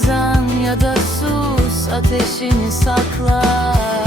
kazan ya da sus Ateşini sakla.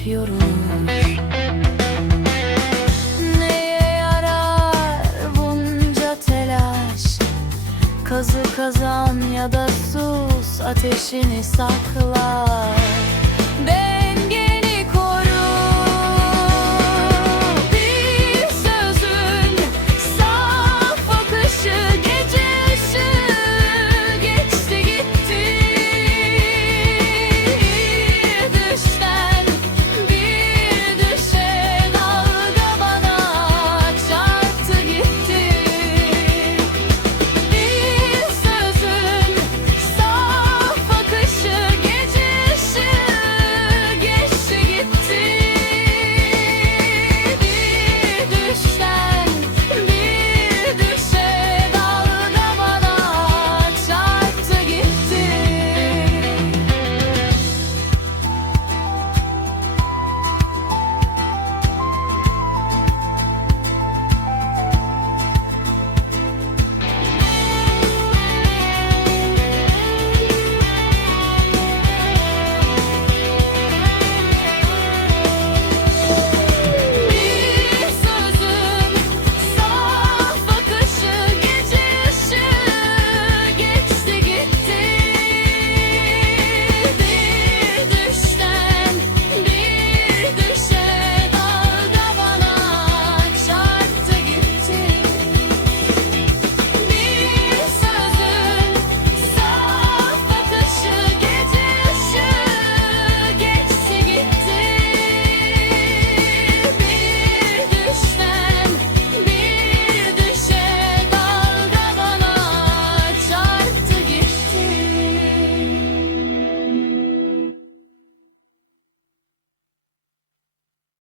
yapıyorum Neye yarar bunca telaş? Kazı kazan ya da sus ateşini saklar.